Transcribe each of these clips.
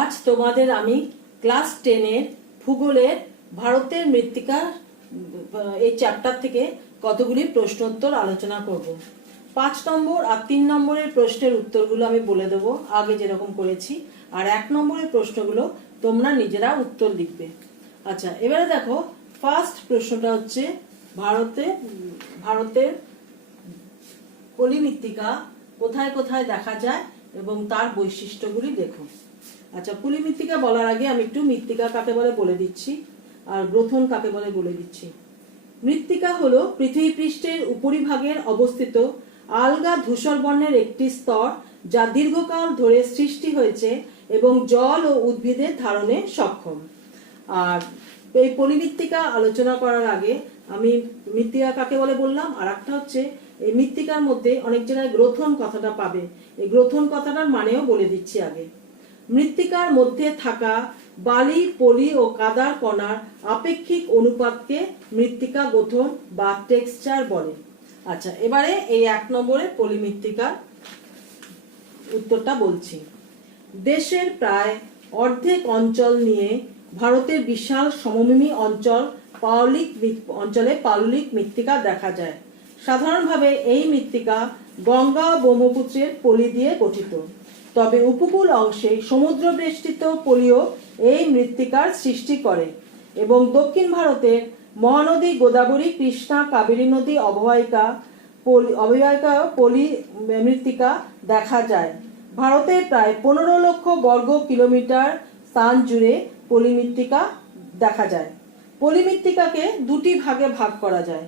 আজ তোমাদের আমি ক্লাস 10-এর ভূগোলের ভারতের মৃত্তিকা এই চ্যাপ্টার থেকে কতগুলি প্রশ্নোত্তর আলোচনা করব। 5 নম্বর আর 3 নম্বরের প্রশ্নের উত্তরগুলো আমি বলে দেবো আগে যেরকম করেছি, আর 1 নম্বরের প্রশ্নগুলো তোমরা নিজেরা উত্তর লিখবে। আচ্ছা, এবারে দেখো, ফার্স্ট প্রশ্নটা হচ্ছে ভারতের পলিমৃত্তিকা কোথায় কোথায় দেখা যায় এবং তার বৈশিষ্ট্যগুলি দেখো। আচ্ছা, পলিমৃত্তিকা বলার আগে আমি একটু মৃত্তিকা কাকে বলে বলে দিচ্ছি আর গ্রথন কাকে বলে বলে দিচ্ছি। মৃত্তিকা হলো পৃথিবী পৃষ্ঠের উপরিভাগের অবস্থিত আলগা ধূসর বর্ণের একটি স্তর, যা দীর্ঘকাল ধরে সৃষ্টি হয়েছে এবং জল ও উদ্ভিদের ধারণে সক্ষম। আর এই পলিমৃত্তিকা আলোচনা করার আগে আমি মৃত্তিকা কাকে বলে বললাম, আর একটা হচ্ছে এই মৃত্তিকার মধ্যে অনেক জায়গায় গ্রথন কথাটা পাবে, এই গ্রথন কথাটার মানেও বলে দিচ্ছি আগে। মৃত্তিকার মধ্যে থাকা বালি, পলি ও কাদার কণার আপেক্ষিক অনুপাতকে মৃত্তিকা গঠন বা টেক্সচার বলে। আচ্ছা, এবারে এই 1 নম্বরের পলিমৃত্তিকার উত্তরটা বলছি। দেশের প্রায় অর্ধেক অঞ্চল নিয়ে ভারতের বিশাল সমভূমি অঞ্চলে পাললিক মৃত্তিকা দেখা যায়। সাধারণভাবে এই মৃত্তিকা গঙ্গা ও ব্রহ্মপুত্রের পলি দিয়ে গঠিত, তবে উপকূল অংশে সমুদ্র বেষ্টিত পলিও এই মৃত্তিকার সৃষ্টি করে এবং দক্ষিণ ভারতের মহানদী গোদাবরী, কৃষ্ণা, কাবেরী নদী অববাহিকা পলি মৃত্তিকা দেখা যায়। ভারতে প্রায় 15 লক্ষ বর্গ কিলোমিটার স্থান জুড়ে পলিমৃত্তিকা দেখা যায়। পলিমৃত্তিকাকে দুটি ভাগে ভাগ করা যায়।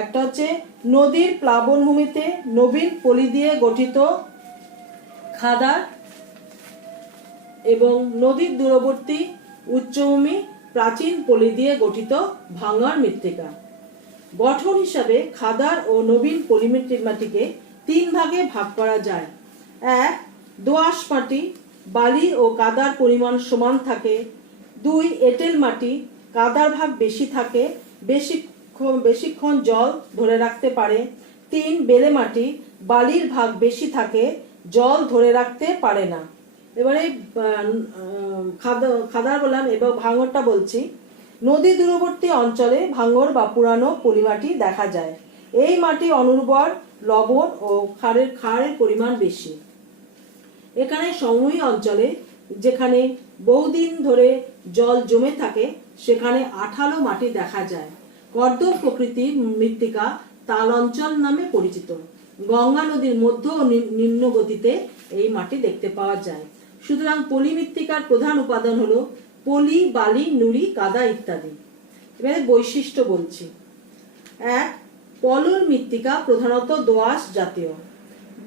একটা হচ্ছে নদীর প্লাবনভূমিতে নবীন পলি দিয়ে গঠিত খাদার এবং নদীর দূরবর্তী উচ্চভূমি প্রাচীন পলি দিয়ে গঠিত ভাঙর মৃত্তিকা। গঠন হিসাবে খাদার ও নবীন পলিমৃত্তিকাটিকে 3 ভাগে ভাগ করা যায়। 1. দোআঁশ মাটি, বালি ও কাদার পরিমাণ সমান থাকে। 2. এঁটেল মাটি, কাদার ভাগ বেশি থাকে, বেশিক্ষণ জল ধরে রাখতে পারে। 3. বেলে মাটি, বালির ভাগ বেশি থাকে, জল ধরে রাখতে পারে না। এবারে খাদার বললাম, এবার ভাঙরটা বলছি। নদী দূরবর্তী অঞ্চলে ভাঙর বা পুরানো পলিমাটি দেখা যায়। এই মাটি অনুর্বর, লবণ ও ক্ষারের পরিমাণ বেশি। এখানে সমভূমি অঞ্চলে যেখানে বহুদিন ধরে জল জমে থাকে সেখানে আঠালো মাটি দেখা যায়। কর্দম প্রকৃতির মৃত্তিকা তাল অঞ্চল নামে পরিচিত। গঙ্গা নদীর মধ্য ও নিম্ন গতিতে এই মাটি দেখতে পাওয়া যায়। সুতরাং পলিমৃত্তিকার প্রধান উপাদান হলো পলি, বালি, নুড়ি, কাদা ইত্যাদি। এবারে বৈশিষ্ট্য বলছি। 1. পলল মৃত্তিকা প্রধানত দোআঁশ জাতীয়।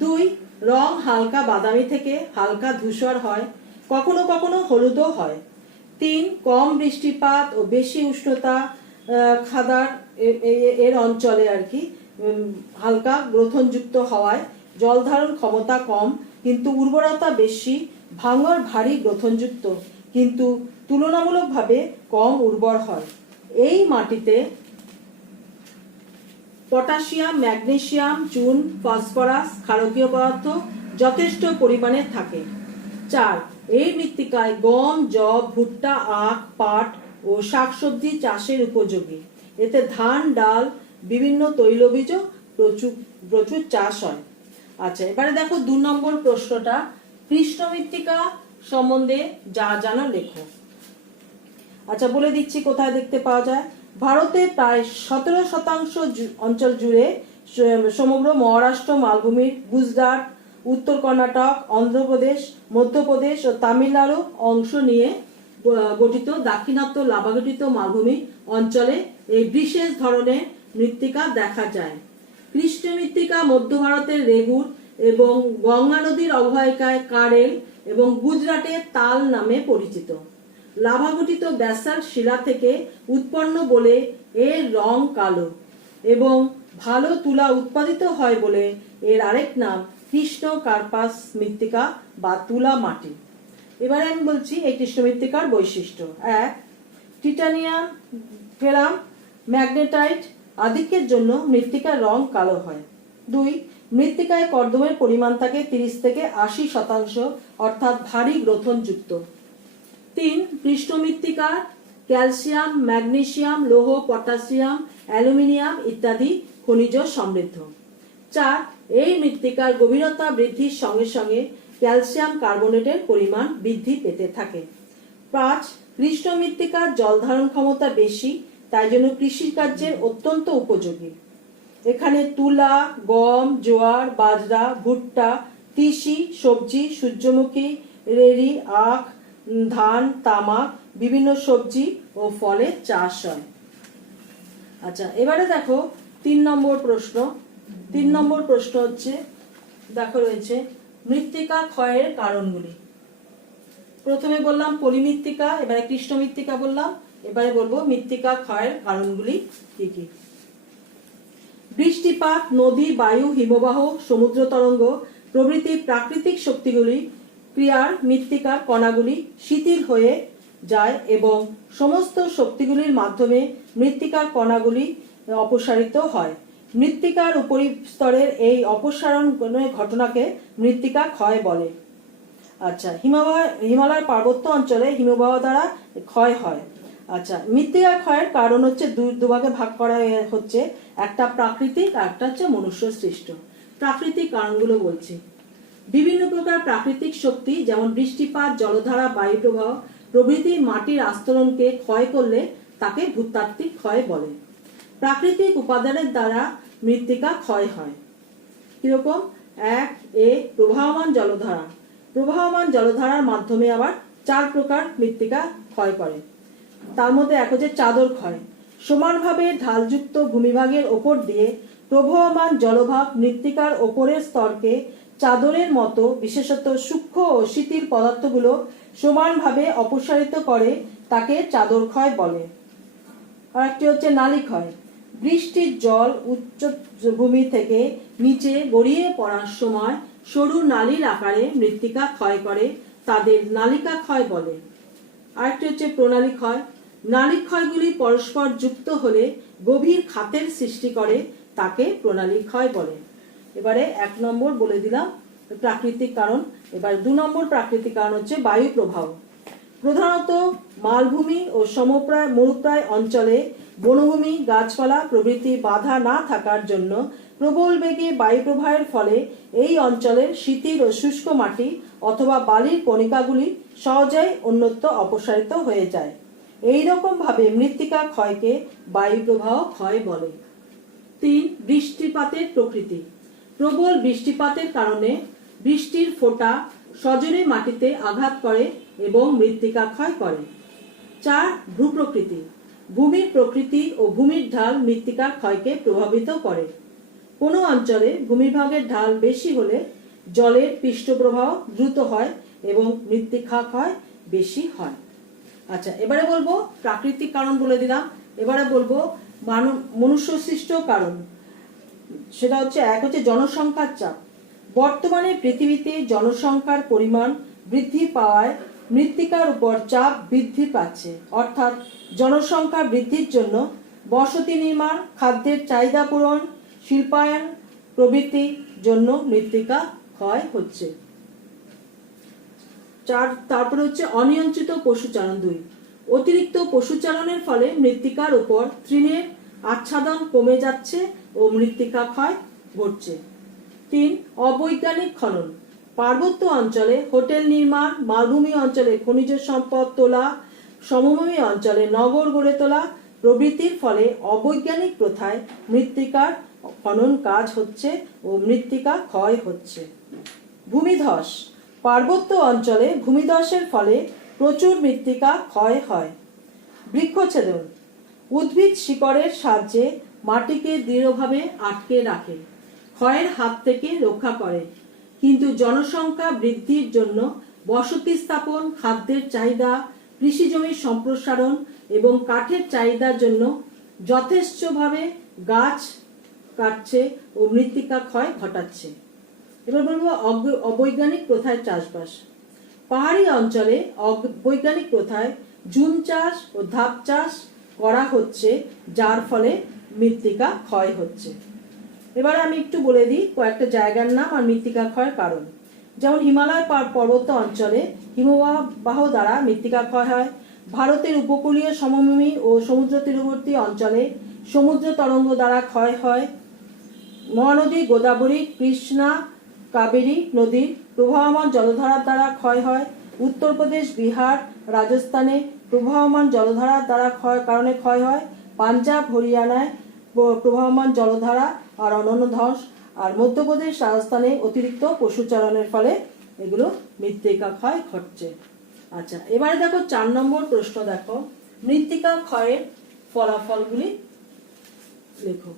2. রং হালকা বাদামি থেকে হালকা ধূসর হয়, কখনো কখনো হলুদও হয়। 3. কম বৃষ্টিপাত ও বেশি উষ্ণতা খাদার এর অঞ্চলে হালকা গ্রথনযুক্ত হওয়ায় জল ধারণ ক্ষমতা কম কিন্তু উর্বরতা বেশি। ভাঙর ভারী গ্রথনযুক্ত কিন্তু তুলনামূলকভাবে কম উর্বর হয়। এই মাটিতে পটাশিয়াম, ম্যাগনেসিয়াম, চুন, ফসফরাস, ক্ষারকীয় পদার্থ যথেষ্ট পরিমাণে থাকে। 4. এই মৃত্তিকায় গম, যব, ভুট্টা, আখ, পাট ও শাকসবজি চাষের উপযোগী। এতে ধান, ডাল, বিভিন্ন তৈলবীজ প্রচুর চাষ হয়। আচ্ছা, এবারে দেখো 2 নম্বর প্রশ্নটা, কৃষ্ণ মৃত্তিকা সম্বন্ধে যা জানো লেখো। আচ্ছা, বলে দিচ্ছি কোথায় দেখতে পাওয়া যায়। ভারতে প্রায় 17% অঞ্চল জুড়ে সমগ্র মহারাষ্ট্র মালভূমির, গুজরাট, উত্তর কর্ণাটক, অন্ধ্রপ্রদেশ, মধ্যপ্রদেশ ও তামিলনাড়ু অংশ নিয়ে গঠিত দাক্ষিণাত্য লাভাগঠিত মালভূমি অঞ্চলে এই বিশেষ ধরনের মৃত্তিকা দেখা যায়। কৃষ্ণ মৃত্তিকা মধ্য ভারতের রেগুর এবং গঙ্গা নদীর অববাহিকায় কারেল এবং গুজরাটে তাল নামে পরিচিত। লাভাগঠিত ব্যাসাল্ট শিলা থেকে উৎপন্ন বলে এর রং কালো এবং ভালো তুলা উৎপাদিত হয় বলে এর আরেক নাম কৃষ্ণ কার্পাস মৃত্তিকা বা তুলা মাটি। এবারে আমি বলছি এই কৃষ্ণ মৃত্তিকার বৈশিষ্ট্য। 1. টিটানিয়াম, ফেরাম, ম্যাগনেটাইট আধিক্যের জন্য মৃত্তিকার রং কালো হয়। 2. মৃত্তিকায় কর্দমের পরিমাণ থাকে 30 থেকে 80% অর্থাৎ ভারী গ্রথনযুক্ত। 3 পৃষ্ঠ মৃত্তিকা ক্যালসিয়াম, ম্যাগনেসিয়াম, লৌহ, পটাশিয়াম, অ্যালুমিনিয়াম ইত্যাদি খনিজ সমৃদ্ধ। 4 এই মৃত্তিকার গভীরতা বৃদ্ধির সঙ্গে সঙ্গে ক্যালসিয়াম কার্বনেটের পরিমাণ বৃদ্ধি পেতে থাকে। 5 পৃষ্ঠ মৃত্তিকার জল ধারণ ক্ষমতা বেশি, তাই জন্য কৃষিকার্যের অত্যন্ত উপযোগী। এখানে তুলা, গম, জোয়ার, বাজরা, ভুট্টা, তিসি, সবজি, সূর্যমুখী, রেড়ি, আখ, ধান, তামাক, বিভিন্ন সবজি ও ফলের চাষ হয়। আচ্ছা, এবারে দেখো 3 নম্বর প্রশ্ন। 3 নম্বর প্রশ্ন হচ্ছে, দেখো রয়েছে মৃত্তিকা ক্ষয়ের কারণগুলি। প্রথমে বললাম পলিমৃত্তিকা, এবারে কৃষ্ণ মৃত্তিকা বললাম, এবারে বলবো মৃত্তিকা ক্ষয়ের কারণগুলি কি কি। বৃষ্টিপাত, নদী, বায়ু, হিমবাহ, সমুদ্র তরঙ্গ প্রভৃতি প্রাকৃতিক শক্তিগুলি ক্রিয়ার মৃত্তিকার কণাগুলি শিথিল হয়ে যায় এবং সমস্ত শক্তিগুলির মাধ্যমে মৃত্তিকার কণাগুলি অপসারিত হয়। মৃত্তিকার উপরিস্তরের এই অপসারণ ঘটনাকে মৃত্তিকা ক্ষয় বলে। আচ্ছা, হিমালয় পার্বত্য অঞ্চলে হিমবাহ দ্বারা ক্ষয় হয়। আচ্ছা, মৃত্তিকা ক্ষয়ের কারণ হচ্ছে দুভাগে ভাগ করা হচ্ছে, একটা প্রাকৃতিক আর একটা হচ্ছে মনুষ্য সৃষ্ট। প্রাকৃতিক কারণগুলো বলছি। বিভিন্ন প্রকার প্রাকৃতিক শক্তি যেমন বৃষ্টিপাত, জলধারা, বায়ু প্রবাহ প্রভৃতি মাটির আস্তরণকে ক্ষয় করলে তাকে ভূতাত্ত্বিক ক্ষয় বলে। প্রাকৃতিক উপাদানের দ্বারা মৃত্তিকা ক্ষয় হয়। কিরকম? 1 প্রবাহমান জলধারা। প্রবাহমান জলধারার মাধ্যমে আবার 4 প্রকার মৃত্তিকা ক্ষয় করে। তার মধ্যে এক হচ্ছে চাদর ক্ষয়। সমানভাবে ঢালযুক্ত ভূমিভাগের ওপর দিয়ে প্রবাহমান জলভাগ মৃত্তিকার ওপরের স্তরকে চাদরের মতো বিশেষত সূক্ষ্ম ও শিথিল পদার্থগুলো সমানভাবে অপসারিত করে, তাকে চাদর ক্ষয় বলে। আর একটি হচ্ছে নালী ক্ষয়। বৃষ্টির জল উচ্চ ভূমি থেকে নিচে গড়িয়ে পড়ার সময় সরু নালীর আকারে মৃত্তিকা ক্ষয় করে, তাদের নালিকা ক্ষয় বলে। আরেকটি হচ্ছে প্রণালী ক্ষয়। নালী ক্ষয়গুলি পরস্পর যুক্ত হলে গভীর খাতের সৃষ্টি করে, তাকে প্রণালী ক্ষয় বলে। এবারে 1 নম্বর বলে দিলাম প্রাকৃতিক কারণ। এবার 2 নম্বর প্রাকৃতিক কারণ হচ্ছে বায়ু প্রবাহ। প্রধানত মালভূমি ও সমপ্রায় মরুপ্রায় অঞ্চলে বনভূমি, গাছপালা প্রভৃতি বাধা না থাকার জন্য প্রবল বেগে বায়ু প্রবাহের ফলে এই অঞ্চলের শিথিল ও শুষ্ক মাটি অথবা বালির কণিকাগুলি সহজেই অন্যত্র অপসারিত হয়ে যায়। এই রকম ভাবে মৃত্তিকা ক্ষয়কে বায়ু প্রবাহ ক্ষয় বলে। 3 বৃষ্টিপাতের প্রকৃতি। প্রবল বৃষ্টিপাতের কারণে বৃষ্টির ফোঁটা সজোরে মাটিতে আঘাত করে এবং মৃত্তিকা ক্ষয় করে। 4 ভূপ্রকৃতি। ভূমির প্রকৃতি ও ভূমির ঢাল মৃত্তিকার ক্ষয়কে প্রভাবিত করে। কোনো অঞ্চলে ভূমিভাগের ঢাল বেশি হলে জলের পৃষ্ঠপ্রবাহ দ্রুত হয় এবং মৃত্তিকা ক্ষয় বেশি হয়। আচ্ছা, এবারে বলবো প্রাকৃতিক কারণ বলে দিলাম। এবারে বলবো মনুষ্য সৃষ্ট কারণ। সেটা হচ্ছে 1 হচ্ছে জনসংখ্যার চাপ। বর্তমানে পৃথিবীতে জনসংখ্যার পরিমাণ বৃদ্ধি পাওয়ায় মৃত্তিকার উপর চাপ বৃদ্ধি পাচ্ছে, অর্থাৎ জনসংখ্যা বৃদ্ধির জন্য বসতি নির্মাণ, খাদ্যের চাহিদা পূরণ, শিল্পায়ন প্রভৃতির জন্য মৃত্তিকা ক্ষয় হচ্ছে। তারপরে হচ্ছে অনিয়ন্ত্রিত পশুচারণ। 2 অতিরিক্ত পশুচারণের ফলে মৃত্তিকার উপর তৃণের আচ্ছাদন কমে যাচ্ছে ও মৃত্তিকা ক্ষয় ঘটছে। 3 অবৈজ্ঞানিক খনন। পার্বত্য অঞ্চলে হোটেল নির্মাণ, মালভূমি অঞ্চলে খনিজ সম্পদ তোলা, সমভূমি অঞ্চলে নগর গড়ে তোলা প্রভৃতির ফলে অবৈজ্ঞানিক প্রথায় মৃত্তিকার খনন কাজ হচ্ছে ও মৃত্তিকা ক্ষয় হচ্ছে। ভূমিধস। পার্বত্য অঞ্চলে ভূমিধসের ফলে প্রচুর মৃত্তিকা ক্ষয় হয়। বৃক্ষছেদন। উদ্ভিদ শিকড়ের সাহায্যে মাটিকে দৃঢ়ভাবে আটকে রাখে, ক্ষয়ের হাত থেকে রক্ষা করে, কিন্তু জনসংখ্যা বৃদ্ধির জন্য বসতি স্থাপন, খাদ্যের চাহিদা, কৃষি জমির সম্প্রসারণ এবং কাঠের চাহিদার জন্য যথেষ্টভাবে গাছ কাটছে ও মৃত্তিকা ক্ষয় ঘটাচ্ছে। এবার বলবো অবৈজ্ঞানিক প্রথায় চাষবাস। পাহাড়ি অঞ্চলে অবৈজ্ঞানিক প্রথায় জুম চাষ ও ধাপ চাষ করা হচ্ছে, যার ফলে মৃত্তিকা ক্ষয় হচ্ছে। এবারে আমি একটু বলে দিই কয়েকটা জায়গার নাম আর মৃত্তিকা ক্ষয়ের কারণ। যেমন হিমালয় পর্বত অঞ্চলে হিমবাহ দ্বারা মৃত্তিকা ক্ষয় হয়। ভারতের উপকূলীয় সমভূমি ও সমুদ্র তীরবর্তী অঞ্চলে সমুদ্র তরঙ্গ দ্বারা ক্ষয় হয়। মহানদী গোদাবরী, কৃষ্ণা, কাবেরী নদীর প্রবাহমান জলধারার দ্বারা ক্ষয় হয়। উত্তরপ্রদেশ, বিহার, রাজস্থানে প্রবাহমান জলধারার দ্বারা কারণে ক্ষয় হয়। পাঞ্জাব, হরিয়ানায় প্রবাহমান জলধারা আর অনন্য ধস, আর মধ্যপ্রদেশ, রাজস্থানে অতিরিক্ত পশুচারণের ফলে এগুলো মৃত্তিকা ক্ষয় ঘটছে। আচ্ছা, এবারে দেখো 4 নম্বর প্রশ্ন। দেখো, মৃত্তিকা ক্ষয়ের ফলাফলগুলি লেখো।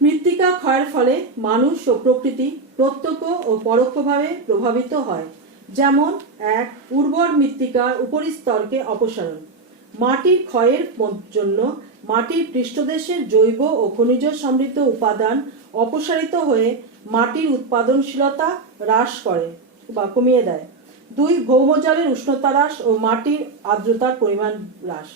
মৃত্তিকা ক্ষয়ের ফলে মানুষ ও প্রকৃতি প্রত্যক্ষ ও পরোক্ষভাবে প্রভাবিত হয়। যেমন 1. উর্বর মৃত্তিকার উপরিস্তরকে অপসারণ। মাটির ক্ষয়ের জন্য মাটির পৃষ্ঠদেশের জৈব ও খনিজ সমৃদ্ধ উপাদান অপসারিত হয়ে মাটির উৎপাদনশীলতা হ্রাস করে বা কমিয়ে দেয়। 2. ভৌমজলের উষ্ণতা হ্রাস ও মাটির আর্দ্রতার পরিমাণ হ্রাস।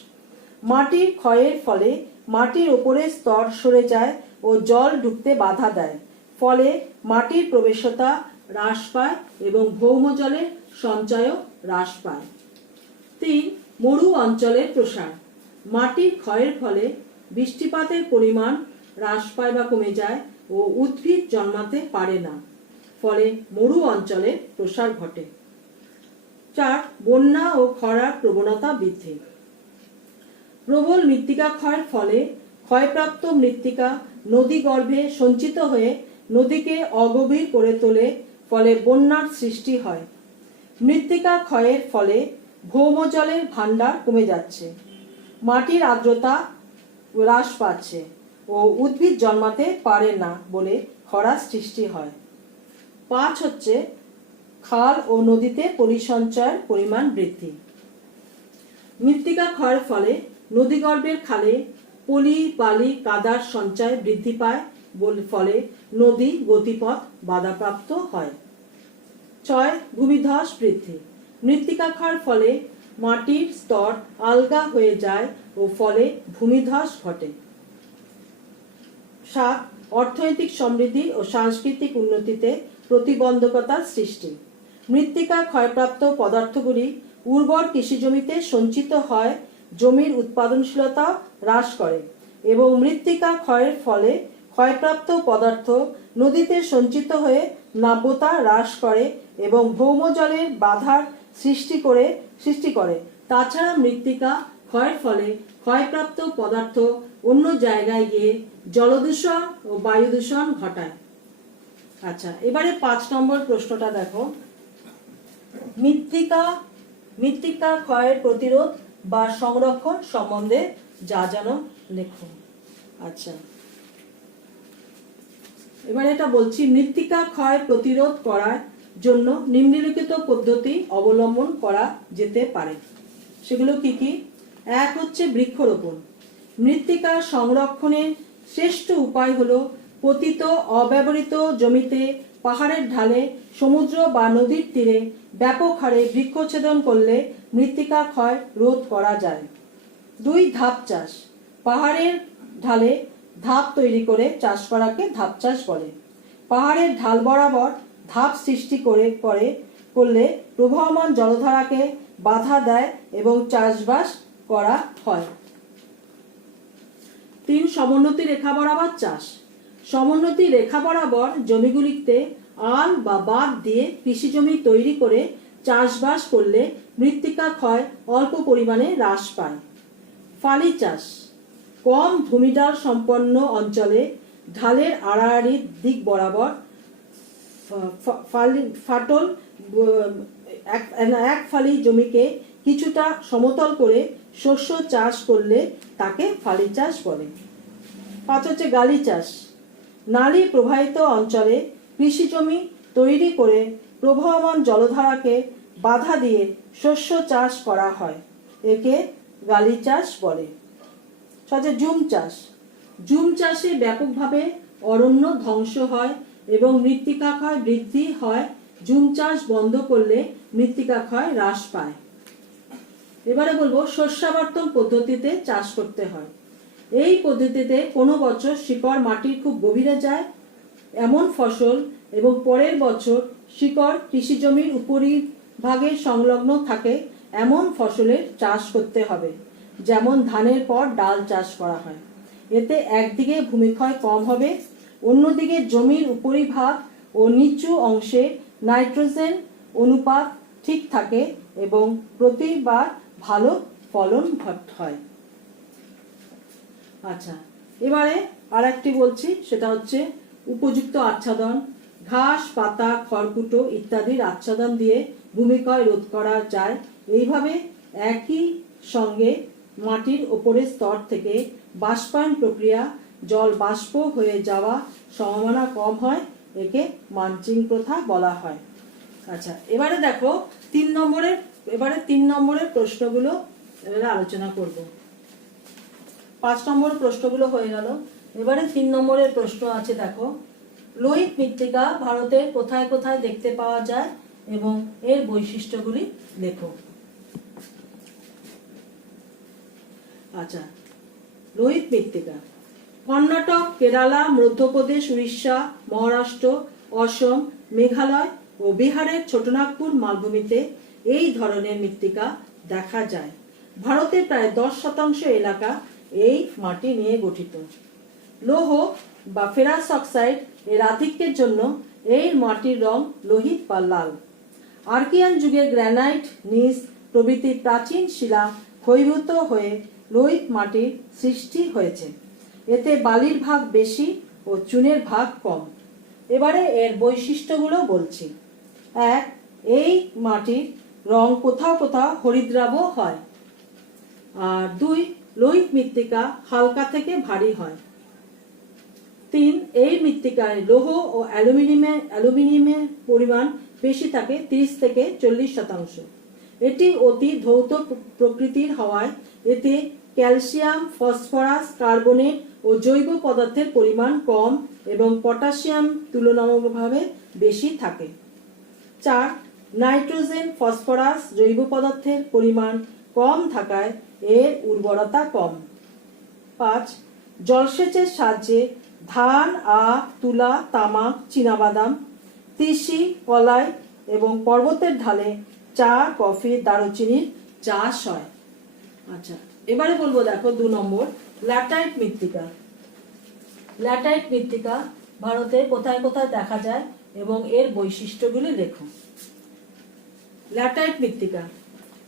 মাটির ক্ষয়ের ফলে মাটির ওপরের স্তর সরে যায় ও জল ঢুকতে বাধা দেয়, ফলে মাটির প্রবেশতা হ্রাস পায় এবং ভৌমজলের সঞ্চয়ও হ্রাস পায়। 3. মরু অঞ্চলের প্রসার। মাটির ক্ষয়ের ফলে বৃষ্টিপাতের পরিমাণ হ্রাস পায় বা কমে যায় ও উদ্ভিদ জন্মাতে পারে না, ফলে মরু অঞ্চলের প্রসার ঘটে। 4. বন্যা ও খরার প্রবণতা বৃদ্ধি। প্রবল মৃত্তিকা ক্ষয়ের ফলে ক্ষয়প্রাপ্ত মৃত্তিকা নদী গর্ভে সঞ্চিত হয়ে নদীকে অগভীর করে তোলে, ফলে বন্যার সৃষ্টি হয়। মৃত্তিকা ক্ষয়ের ফলে ভৌমজলের ভাণ্ডার কমে যাচ্ছে, মাটির আর্দ্রতা হ্রাস পাচ্ছে ও উদ্ভিদ জন্মাতে পারে না বলে খরার সৃষ্টি হয়। 5 হচ্ছে খাল ও নদীতে পরিসঞ্চয়ের পরিমাণ বৃদ্ধি। মৃত্তিকা ক্ষয়ের ফলে নদীগর্ভের খালে পলি, বালি, কাদার সঞ্চয় বৃদ্ধি পায়, ফলে নদী গতিপথ বাধাপ্রাপ্ত হয়। 6. ভূমিধস বৃদ্ধি। মৃত্তিকা ক্ষয়ের ফলে মাটির স্তর আলগা হয়ে যায় ও ফলে ভূমিধস ঘটে। 7. অর্থনৈতিক সমৃদ্ধি ও সাংস্কৃতিক উন্নতিতে প্রতিবন্ধকতার সৃষ্টি। মৃত্তিকা ক্ষয়প্রাপ্ত পদার্থগুলি উর্বর কৃষিজমিতে সঞ্চিত হয়, জমির উৎপাদনশীলতা হ্রাস করে এবং মৃত্তিকা ক্ষয়ের ফলে ক্ষয়প্রাপ্ত পদার্থ নদীতে সঞ্চিত হয়ে নাব্যতা হ্রাস করে এবং ভৌমজলের বাধার সৃষ্টি করে। তাছাড়া মৃত্তিকা ক্ষয়ের ফলে ক্ষয়প্রাপ্ত পদার্থ অন্য জায়গায় গিয়ে জলদূষণ ও বায়ু দূষণ ঘটায়। আচ্ছা, এবারে 5 নম্বর প্রশ্নটা দেখো। মৃত্তিকা ক্ষয়ের প্রতিরোধ বা সংরক্ষণ সম্বন্ধে যা জানো লেখো। আচ্ছা, এবারে এটা বলছি, মৃত্তিকা ক্ষয় প্রতিরোধ করার জন্য নিম্নলিখিত পদ্ধতি অবলম্বন করা যেতে পারে। সেগুলো কি কি? 1 হচ্ছে বৃক্ষরোপণ। মৃত্তিকা সংরক্ষণের শ্রেষ্ঠ উপায় হলো পতিত অব্যবহৃত জমিতে, পাহাড়ের ঢালে, সমুদ্র বা নদীর তীরে ব্যাপক হারে বৃক্ষচ্ছেদন করলে মৃত্তিকা ক্ষয় রোধ করা যায়। 2. ধাপ চাষ। পাহাড়ের ঢালে ধাপ তৈরি করে চাষ করাকে ধাপ চাষ বলে। পাহাড়ের ঢাল বরাবর ধাপ সৃষ্টি করলে প্রবাহমান জলধারাকে বাধা দেয় এবং চাষবাস করা হয়। 3. সমোন্নতি রেখা বরাবর চাষ। সমোন্নতি রেখা বরাবর জমিগুলিতে আল বা বাঁধ দিয়ে কৃষিজমি তৈরি করে চাষবাস করলে মৃত্তিকা ক্ষয় অল্প পরিমাণে হ্রাস পায়। ফালি চাষ। কম ভূমিঢাল সম্পন্ন অঞ্চলে ঢালের আড়াআড়ি দিক বরাবর এক ফালি জমিকে কিছুটা সমতল করে শস্য চাষ করলে তাকে ফালি চাষ বলে। 5 হচ্ছে গালি চাষ। নালী প্রবাহিত অঞ্চলে কৃষিজমি তৈরি করে প্রবাহমান জলধারাকে বাধা দিয়ে শস্য চাষ করা হয়, একে গালি চাষ বলে। সাথে জুম চাষ। জুম চাষে ব্যাপকভাবে অরণ্য ধ্বংস হয় এবং মৃত্তিকা ক্ষয় বৃদ্ধি হয়। জুম চাষ বন্ধ করলে মৃত্তিকা ক্ষয় হ্রাস পায়। এবারে বলবো শস্যাবর্তন পদ্ধতিতে চাষ করতে হয়। এই পদ্ধতিতে কোনো বছর শিকড় মাটির খুব গভীরে যায় এমন ফসল এবং পরের বছর শিকড় কৃষিজমির উপরিভাগে সংলগ্ন থাকে এমন ফসলের চাষ করতে হবে, যেমন ধানের পর ডাল চাষ করা হয়। এতে একদিকে ভূমিক্ষয় কম হবে, অন্যদিকে জমির উপরিভাগ ও নিচু অংশে নাইট্রোজেন অনুপাত ঠিক থাকে এবং প্রতিবার ভালো ফলন হয়। আচ্ছা, এবারে আর একটি বলছি, সেটা হচ্ছে উপযুক্ত আচ্ছাদন। ঘাস, পাতা, খড়কুটো ইত্যাদির আচ্ছাদন দিয়ে ভূমিক্ষয় রোধ করা যায়। এইভাবে একই সঙ্গে মাটির উপরের স্তর থেকে বাষ্পায়ন প্রক্রিয়া জল বাষ্প হয়ে যাওয়া সম্ভাবনা কম হয়। একে মালচিং প্রথা বলা হয়। আচ্ছা, এবারে দেখো 3 নম্বরের প্রশ্নগুলো এবারে আলোচনা করব। 5 নম্বর প্রশ্নগুলো হয়ে গেল। এবারে 3 নম্বরের প্রশ্ন আছে, দেখো লোহিত মৃত্তিকা ভারতের কোথায় কোথায় দেখতে পাওয়া যায় এবং এর বৈশিষ্ট্যগুলি লেখো। আচ্ছা, লোহিত মৃত্তিকা কর্ণাটক, কেরালা, মধ্যপ্রদেশ, উড়িষ্যা, মহারাষ্ট্র, অসম, মেঘালয় ও বিহারের ছোটনাগপুর মালভূমিতে এই ধরনের মৃত্তিকা দেখা যায়। ভারতের প্রায় 10% এলাকা এই মাটি নিয়ে গঠিত। লৌহ বা ফেরাস অক্সাইড এর আধিক্যের জন্য এই মাটির রং লোহিত বা লাল। আর্কিয়ান যুগের গ্রানাইট, নিস প্রভৃতি প্রাচীন শিলা ক্ষয়ীভূত হয়ে লোহিত মাটির সৃষ্টি হয়েছে। এতে বালির ভাগ বেশি ও চুনের ভাগ কম। এবারে এর বৈশিষ্ট্যগুলো বলছি। 1. এই মাটির রং কোথাও কোথাও হরিদ্রাভ হয়। আর 2. লোহিত মৃত্তিকা হালকা থেকে ভারী হয়। 3. এই মৃত্তিকায় লৌহ ও অ্যালুমিনিয়ামের পরিমাণ বেশি থাকে, 30 থেকে 40%। এটি অতি ধৌত প্রকৃতির হওয়ায় এতে ক্যালসিয়াম, ফসফরাস, কার্বনেট ও জৈব পদার্থের পরিমাণ কম এবং পটাশিয়াম তুলনামূলকভাবে বেশি থাকে। 4. নাইট্রোজেন, ফসফরাস, জৈব পদার্থের পরিমাণ কম থাকায় এর উর্বরতা কম। 5. জলসেচের সাহায্যে ধান, আখ, তুলা, তামাক, চীনাবাদাম, তিসি, কলাই এবং পর্বতের ঢালে চা, কফি, দারুচিনির চাষ হয়। আচ্ছা, এবারে বলবো, দেখো 2 নম্বর ল্যাটারাইট মৃত্তিকা। ল্যাটারাইট মৃত্তিকা ভারতে কোথায় কোথায় দেখা যায় এবং এর বৈশিষ্ট্যগুলি লেখো। ল্যাটারাইট মৃত্তিকা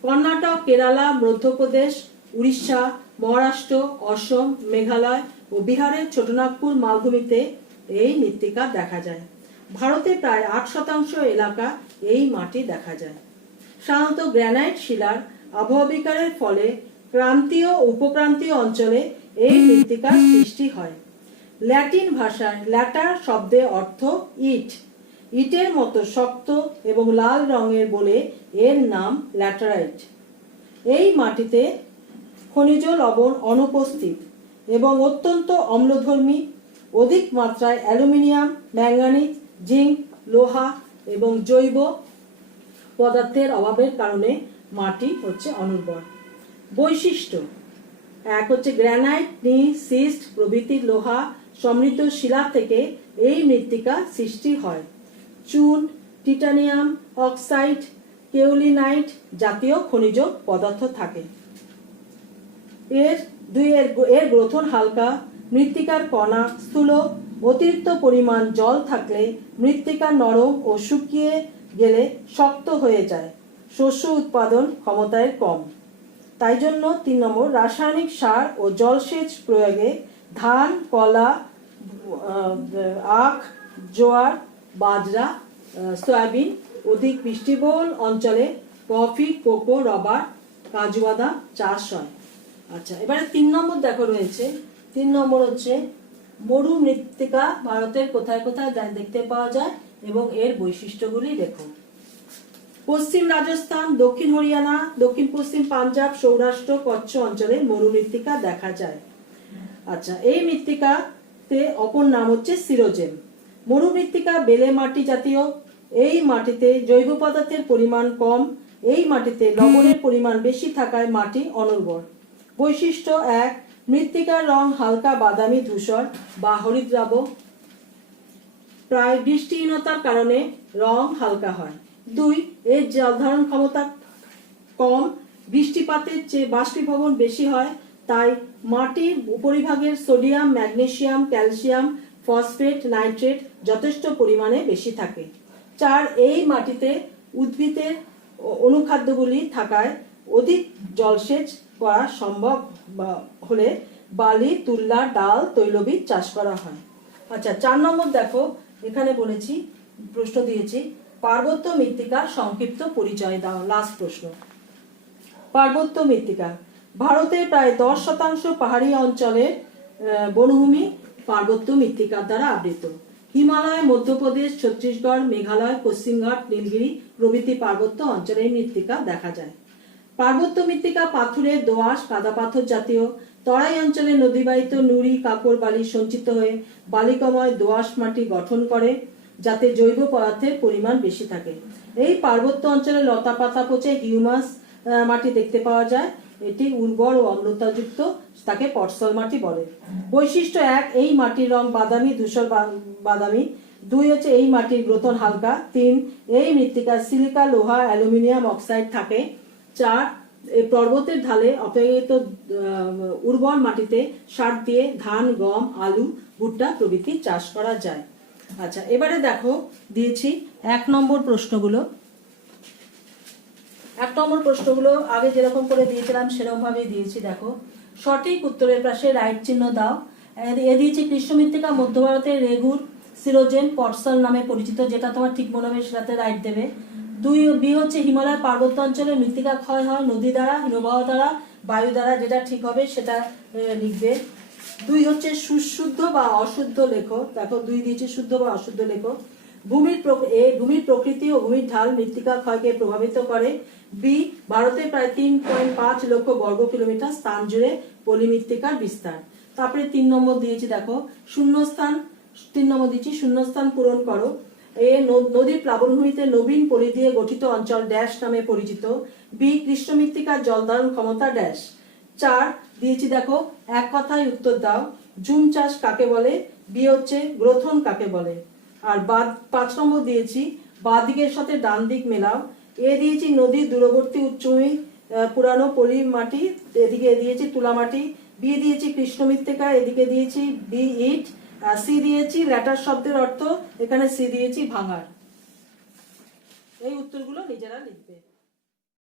কর্ণাটক, কেরালা, মধ্যপ্রদেশ, উড়িষ্যা, মহারাষ্ট্র, অসম, মেঘালয় ও বিহারের ছোটনাগপুর মালভূমিতে এই মৃত্তিকা দেখা যায়। ভারতে প্রায় 8% এলাকা এই মাটি দেখা যায়। সাধারণত গ্রানাইট শিলার আবহবিকারের ফলে ক্রান্তীয় ও উপক্রান্তীয় অঞ্চলে এই মৃত্তিকার সৃষ্টি হয়। ল্যাটিন ভাষায় ল্যাটার শব্দের অর্থ ইট। ইটের মতো শক্ত এবং লাল রঙের বলে এর নাম ল্যাটারাইট। এই মাটিতে খনিজ লবণ অনুপস্থিত এবং অত্যন্ত অম্লধর্মী। অধিক মাত্রায় অ্যালুমিনিয়াম, ম্যাঙ্গানিজ, জিঙ্ক, লোহা এবং জৈব পদার্থের অভাবের কারণে মাটি হচ্ছে অনুর্বর। বৈশিষ্ট্য: 1 হচ্ছে গ্রানাইট, নিস, সিস্ট প্রভৃতি লোহা সমৃদ্ধ শিলা থেকে এই মৃত্তিকা সৃষ্টি হয়। চুন, টাইটানিয়াম অক্সাইড, কেওলিনাইট জাতীয় খনিজ পদার্থ থাকে। এর গ্রথন হালকা। মৃত্তিকার কণা স্থূল। অতিরিক্ত পরিমাণ জল থাকলে মৃত্তিকা নরম ও শুকিয়ে গেলে শক্ত হয়ে যায়। শস্য উৎপাদন ক্ষমতায় কম। তাই জন্য 3 নম্বর রাসায়নিক সার ও জলসেচ প্রয়োগে ধান, কলা, আখ, জোয়ার, বাজরা, সয়াবিন, অধিক বৃষ্টিবহুল অঞ্চলে কফি, কোকো, রবার, কাজু বাদাম চাষ হয়। আচ্ছা, এবারে 3 নম্বর দেখো রয়েছে। 3 নম্বর হচ্ছে মরু মৃত্তিকা ভারতের কোথায় কোথায় দেখতে পাওয়া যায় এবং এর বৈশিষ্ট্যগুলি লেখো। পশ্চিম রাজস্থান, দক্ষিণ হরিয়ানা, দক্ষিণ পশ্চিম পাঞ্জাব, সৌরাষ্ট্র, কচ্ছ অঞ্চলে মরু মৃত্তিকা দেখা যায়। আচ্ছা, এই মৃত্তিকাতে অপর নাম হচ্ছে সিরোজেম। মরু মৃত্তিকা বেলে মাটি জাতীয়। এই মাটিতে জৈব পদার্থের পরিমাণ কম। এই মাটিতে লবণের পরিমাণ বেশি থাকায় মাটি অনুর্বর। বৈশিষ্ট্য: 1 মৃত্তিকার রং হালকা বাদামি ধূসর বা হরিদ্রাভ। প্রায় বৃষ্টিহীনতার কারণে রং হালকা হয়। 2 এর জল ধারণ ক্ষমতা কম, বৃষ্টিপাতের চেয়ে বাষ্পীভবন বেশি হয়, তাই মাটির উপরিভাগের sodium, magnesium, calcium, phosphate, nitrate যথেষ্ট পরিমাণে বেশি থাকে। 4 এই মাটিতে উদ্ভিদের অনুখাদ্যগুলি থাকায় অধিক জলসেচ করা সম্ভব হলে বালি, তুলা, ডাল, তৈলবীজ চাষ করা হয়। আচ্ছা, 4 নম্বর দেখো, এখানে বলেছি, প্রশ্ন দিয়েছি, পার্বত্য মৃত্তিকার সংক্ষিপ্ত পরিচয় দাও। লাস্ট প্রশ্ন। পার্বত্য মৃত্তিকা। ভারতের প্রায় 10% পাহাড়ি অঞ্চলের বনভূমি পার্বত্য মৃত্তিকার দ্বারা আবৃত। হিমালয়, মধ্যপ্রদেশ, ছত্তিশগড়, মেঘালয়, পশ্চিমঘাট, নীলগিরি প্রভৃতি পার্বত্য অঞ্চলে মৃত্তিকা দেখা যায়। পার্বত্য মৃত্তিকা পাথুরে, দোআঁশ, কাদা পাথর জাতীয়। তরাই অঞ্চলে নদীবাহিত নুড়ি, কাকড়, বালি সঞ্চিত হয়ে বালিকময় দোআঁশ মাটি গঠন করে, যাতে জৈব পদার্থের পরিমাণ বেশি থাকে। এই পার্বত্য অঞ্চলে লতা পাতা পচে হিউমাস মাটি দেখতে পাওয়া যায়। এটি উর্বর ও অম্লতাযুক্ত, তাকে পটসল মাটি বলে। বৈশিষ্ট্য 1, এই মাটির রং বাদামি, ধূসর বাদামি। 2 হচ্ছে এই মাটির গ্রথন হালকা। 3 এই মৃত্তিকায় সিলিকা, লোহা, অ্যালুমিনিয়াম অক্সাইড থাকে। 4 এই পর্বতের ঢালে অপেক্ষিত উর্বর মাটিতে সার দিয়ে ধান, গম, আলু, ভুট্টা প্রভৃতি চাষ করা যায়। আচ্ছা, এবারে দেখো দিয়েছি 1 নম্বর প্রশ্নগুলো। 1 নম্বর প্রশ্নগুলো আগে যেরকম করে দিয়েছিলাম সেরকম ভাবেই দিয়েছি। দেখো, সঠিক উত্তরের পাশে রাইট চিহ্ন দাও। এ দিয়েছি কৃষ্ণ মৃত্তিকা মধ্য ভারতের রেগুর, সিরোজেন, পটসল নামে পরিচিত, যেটা তোমার ঠিক মনে হবে সেটাতে রাইট দেবে। 2 বি হচ্ছে হিমালয় পার্বত্য অঞ্চলে মৃত্তিকা ক্ষয় হয় নদী দ্বারা, হিমবাহ দ্বারা, বায়ু দ্বারা, যেটা ঠিক হবে সেটা লিখবে। 2 হচ্ছে সুশুদ্ধ বা অশুদ্ধ লেখো। দেখো 2 দিয়েছি, শুদ্ধ বা অশুদ্ধ লেখো। ভূমির প্রকৃতি ও ভূমির ঢাল মৃত্তিকা ক্ষয়কে প্রভাবিত করে। বি, ভারতে প্রায় 3.5 লক্ষ বর্গ কিলোমিটার স্থান জুড়ে পলিমৃত্তিকার বিস্তার। তারপরে 3 নম্বর দিয়েছি, দেখো শূন্যস্থান। 3 নম্বর দিয়েছি, শূন্যস্থান পূরণ করো। এ নদীর প্লাবনভূমিতে নবীন পলি দিয়ে গঠিত অঞ্চল ড্যাশ নামে পরিচিত। বি, কৃষ্ণ মৃত্তিকার জল ধারণ ক্ষমতা ড্যাশ। 4 দিয়েছি, দেখো এক কথায় উত্তর দাও। ঝুম চাষ কাকে বলে? বি হচ্ছে গ্রথন কাকে বলে। আর 5 নম্বর দিয়েছি, বাঁ দিকের সাথে ডান দিক মেলাও। এ দিয়েছি নদীর দূরবর্তী উচ্চভূমি পুরানো পলি মাটি, এদিকে দিয়েছি তুলা মাটি। বি দিয়েছি কৃষ্ণ মৃত্তিকা, এদিকে দিয়েছি বি ইট। সি দিয়েছি ল্যাটার শব্দের অর্থ, এখানে সি দিয়েছি ভাঙার। এই উত্তরগুলো নিজেরা লিখবে।